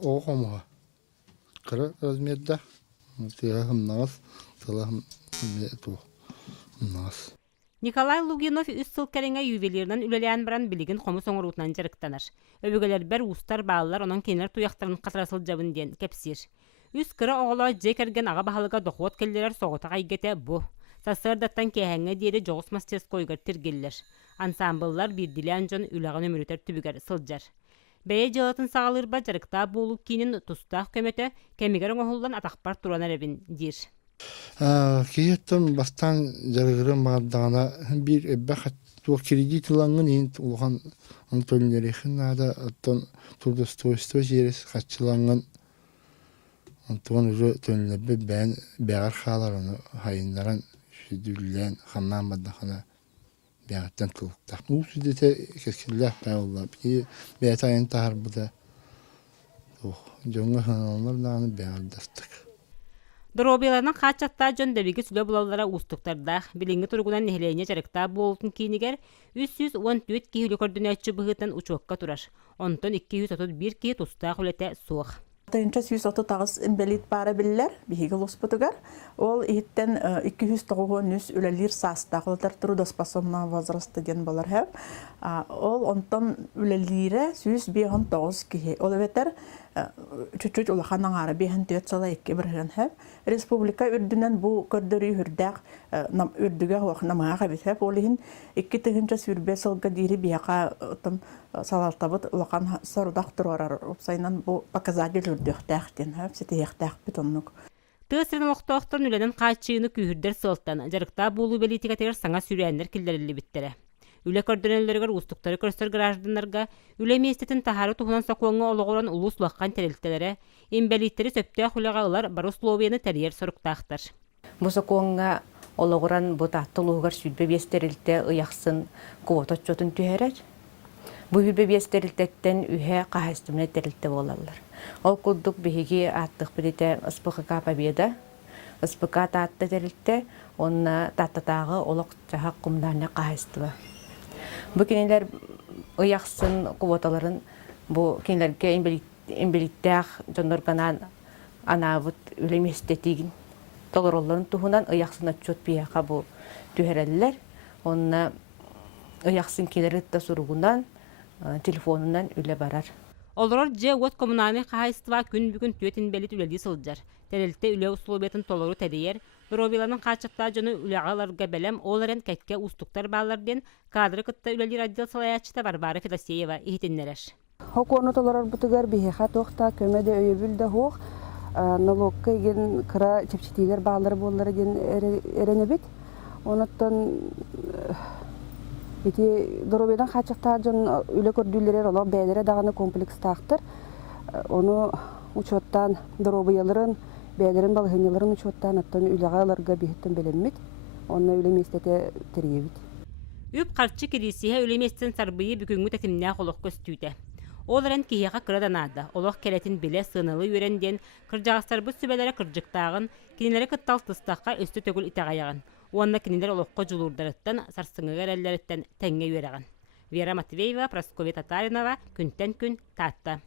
оғымға. Қыры размерда. Тыға хымнағыз, тыла хымнағыз. Николай Лугинов үс сылкереңе ювелирнан үлелән баран билигин қомы соңырутынан жарықтаныр. Өбігелер бәр устар бағылар онын кенелер туяқтарын қатырасыл жабын ден кепсир. Үс кыры оғыла жекерген аға бағылыға доқуат келдерер соғыта қайгеті бұ. Сасырдаттан кәхәңе дейді жоғыс мастерскойгар тіргеллер. Ансамбллар бірділән жон үлағын өмірітер түбігер сылжар. Бәйе жылатын сағалыр ба жарықта болу кейнін тұстақ көметі кәмегер оңғылдан атақпар туран әребін дир. Кейеттен бастан жарығырын бағадағына бір әббә қаттуы кредитылаңын ең ұлған антөлінерейхін ада аттан трудостойство жерес қатшылаңын антуан ұжы төнілебі бәғар қаларыны хайындаран шүділден қамнан бадақына бәғаттан тұлықтақ. Бұл сүдеті кескілі бәғылла. Бәйт айын тағар бұда жоңғы ханалардан бәғардастық. Доробияларның қатшатта жон дәбеге сүлі бұлалара ұстықтардақ, біліңгі тұрғынан нехелейіне жарықта болытын кейінігер 314 кейілі көрдіне әтші бұғытын ұчуаққа тұрар. Онтон 231 кей тұстақ үлеті суық. Тайынша 130 имбелит бары білілер, бейгі лоспытығар. Ол еттен 290 үлелер састақылдар трудоспособна возрасты ден болар хэв. Ол онтон үлелері 159 кей. Ол өветер чуть-чуть улаханан ары бейін төт сала екі бірген хэв. Республика үрдінен бұл көрдірі үрдәқ үрдіге хоқ намаға бет хэв. Ол ең 2 тығынша сүрбе сылға дейірі бейіға салалтабыт улахан сорудақ тұрарар. Опсайынан бұл показатель үрдіқтәқтен хэв. Сетеяқтәқ бітоннық. Тыысырын оқтоқтан үләнін қачыйыны күйірдер сылттан, жарықта болу белитігатегер саңа сүрәнлер келдерілі біттері. Үле көрдөнелерігер ұстықтары көрсір гражданларға үле местетін тахары тұхынан соқуаңы олығыран ұлыс лаққан тәрелттелері, ембәлиттері сөпті құлаға ұлар бар условияны тәрер сұрықтақтыр. Бұл соқуаңа олығыран бұт аттылығығар сүлбе бестерілті ұяқсын қуотот жотын түйерер. Бұл үлбе бестерілтеттен үйе қағыстымына тәрілті болалар. Ол күлдік бігеге аттық білеті ұспықыға победа. Ұспыққа татты тәрілті, онына таттатағы олық жағақ құмдарына қағыстыва. Бұл кенелер ұяқсын қуоталарын бұл кенелерге ембелиттәқ жондорғанан анабыт үлеместетігін толыроларын тұхынан ұяқсын отчет бияқа бұл түйерелілер. Онына ұяқсын кенелерді сұрғынан телефонынан үле барар. Олар же от коммунаны қағайыстыва күн бүгін түйетін бәлет үлелі сылджар. Тәрелті үле ұсылубетін толыру тәдейер, Доробияларның қачықта жоны үлеғаларға бәлем оларын кәтке ұстықтар баларден кадры кытта үлелер отдел салаячыта Варвара Федосеева ихтеннереш. Хокону толорар бутыгар бихеха тоқта көмеде өйөбүлді хоқ, налогқа еген кыра чепчетилер балары болары ден эренебет. Онуттан Доробиядан қачықта жон үле көрдүлерер олар бәлері дағаны комплекс тақтыр. Оны учеттан Доробияларын бәлерин балғыняларын учеттан аттан үлеғаларға бейттен белеммет. Оны үлеместете теребет. Үп қарчы кересіге үлеместен сарбыйы бүгінгі тәтімне қолық көстүйді. Оларын кейеға кыраданады. Олық кәлетін біле сынылы өренден кыржағыстар бұл сүбәлері кыржықтағын, кенелері кыттал тұстаққа өсті төгіл итағаяғын. Онна кенелер олыққа жұлурдарыттан, сарсыңығыр әллеріттен тәңге өреген. Вера Матвеева, Прасковья Татаринова, күнтен күн, татта.